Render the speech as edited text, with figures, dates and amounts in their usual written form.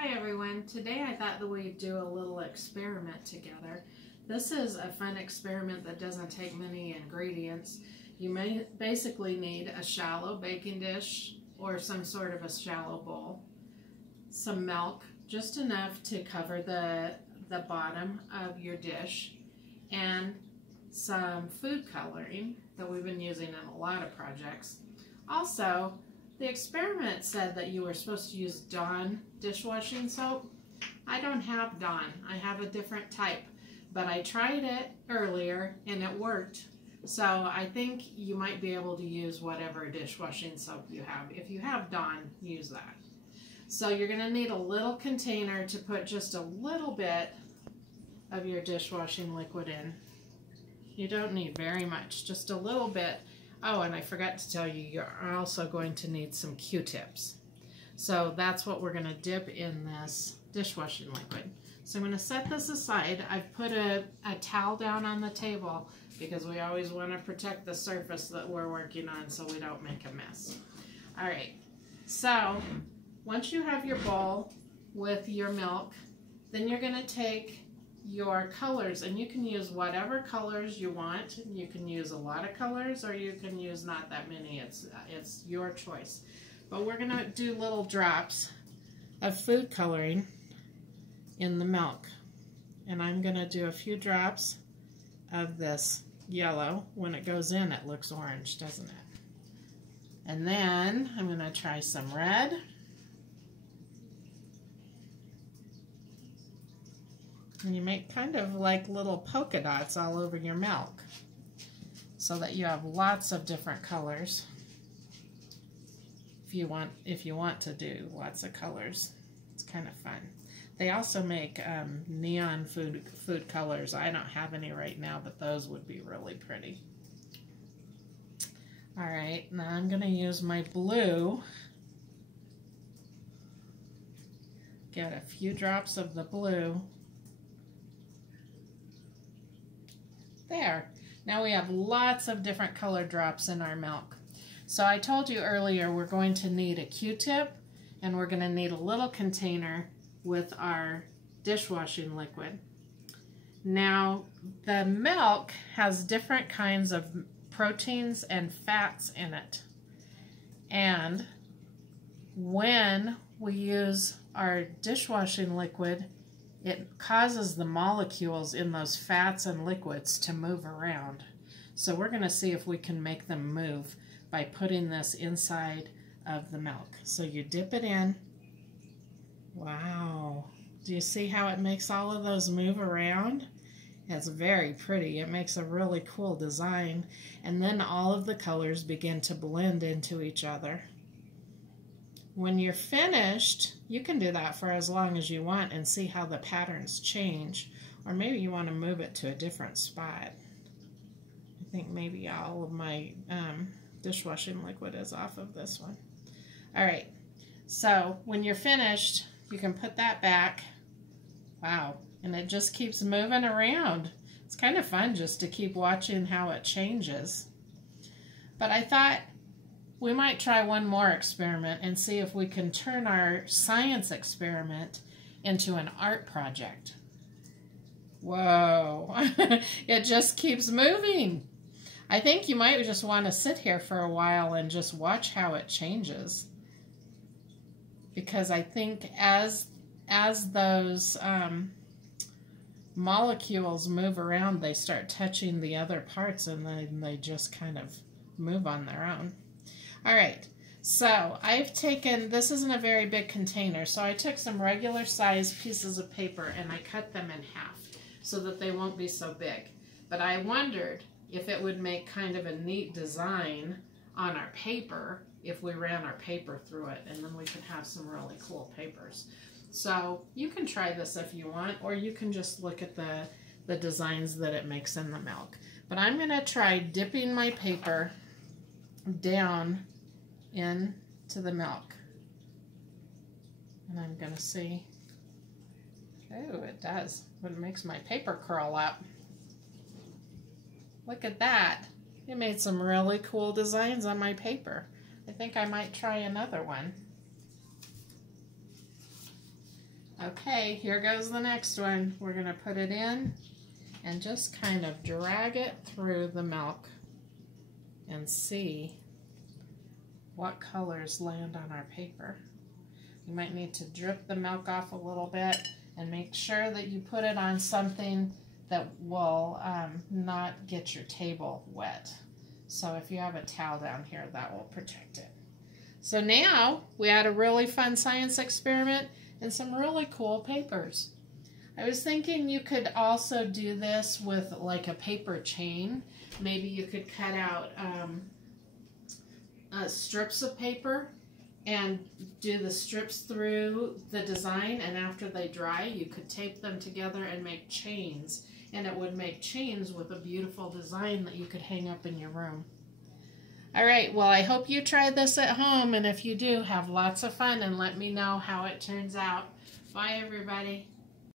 Hi everyone, today I thought that we'd do a little experiment together. This is a fun experiment that doesn't take many ingredients. You may basically need a shallow baking dish or some sort of a shallow bowl, some milk, just enough to cover the bottom of your dish, and some food coloring that we've been using in a lot of projects. Also, the experiment said that you were supposed to use Dawn dishwashing soap. I don't have Dawn. I have a different type, but I tried it earlier and it worked. So I think you might be able to use whatever dishwashing soap you have. If you have Dawn, use that. So you're going to need a little container to put just a little bit of your dishwashing liquid in. You don't need very much, just a little bit. Oh, and I forgot to tell you, you're also going to need some Q-tips. So that's what we're going to dip in this dishwashing liquid. So I'm going to set this aside. I've put a towel down on the table because we always want to protect the surface that we're working on so we don't make a mess. All right, so once you have your bowl with your milk, then you're going to take your colors, and you can use whatever colors you want. You can use a lot of colors or you can use not that many. It's your choice. But we're going to do little drops of food coloring in the milk. And I'm going to do a few drops of this yellow. When it goes in, it looks orange, doesn't it? And then I'm going to try some red. And you make kind of like little polka dots all over your milk so that you have lots of different colors if you want to do lots of colors. It's kind of fun. They also make neon food colors. I don't have any right now, but those would be really pretty. All right, now I'm going to use my blue. Get a few drops of the blue. There. Now we have lots of different color drops in our milk. So I told you earlier we're going to need a Q-tip and we're going to need a little container with our dishwashing liquid. Now the milk has different kinds of proteins and fats in it. And when we use our dishwashing liquid, it causes the molecules in those fats and liquids to move around. So we're going to see if we can make them move by putting this inside of the milk. So you dip it in. Wow. Do you see how it makes all of those move around? It's very pretty. It makes a really cool design. And then all of the colors begin to blend into each other. When you're finished, you can do that for as long as you want and see how the patterns change. Or maybe you want to move it to a different spot. I think maybe all of my dishwashing liquid is off of this one. All right, so when you're finished, you can put that back. Wow, and it just keeps moving around. It's kind of fun just to keep watching how it changes. But I thought we might try one more experiment and see if we can turn our science experiment into an art project. Whoa, it just keeps moving. I think you might just want to sit here for a while and just watch how it changes. Because I think as those molecules move around, they start touching the other parts and then they just kind of move on their own. All right, so I've taken, this isn't a very big container, so I took some regular size pieces of paper and I cut them in half so that they won't be so big. But I wondered if it would make kind of a neat design on our paper if we ran our paper through it, and then we could have some really cool papers. So you can try this if you want, or you can just look at the designs that it makes in the milk. But I'm going to try dipping my paper down into the milk. And I'm going to see. Oh, it does. But it makes my paper curl up. Look at that. It made some really cool designs on my paper. I think I might try another one. Okay, here goes the next one. We're going to put it in and just kind of drag it through the milk and see what colors land on our paper. You might need to drip the milk off a little bit and make sure that you put it on something that will not get your table wet. So if you have a towel down here, that will protect it. So now we had a really fun science experiment and some really cool papers. I was thinking you could also do this with like a paper chain. Maybe you could cut out strips of paper and do the strips through the design, and after they dry you could tape them together and make chains, and it would make chains with a beautiful design that you could hang up in your room. Alright, well, I hope you try this at home, and if you do, have lots of fun and let me know how it turns out. Bye, everybody.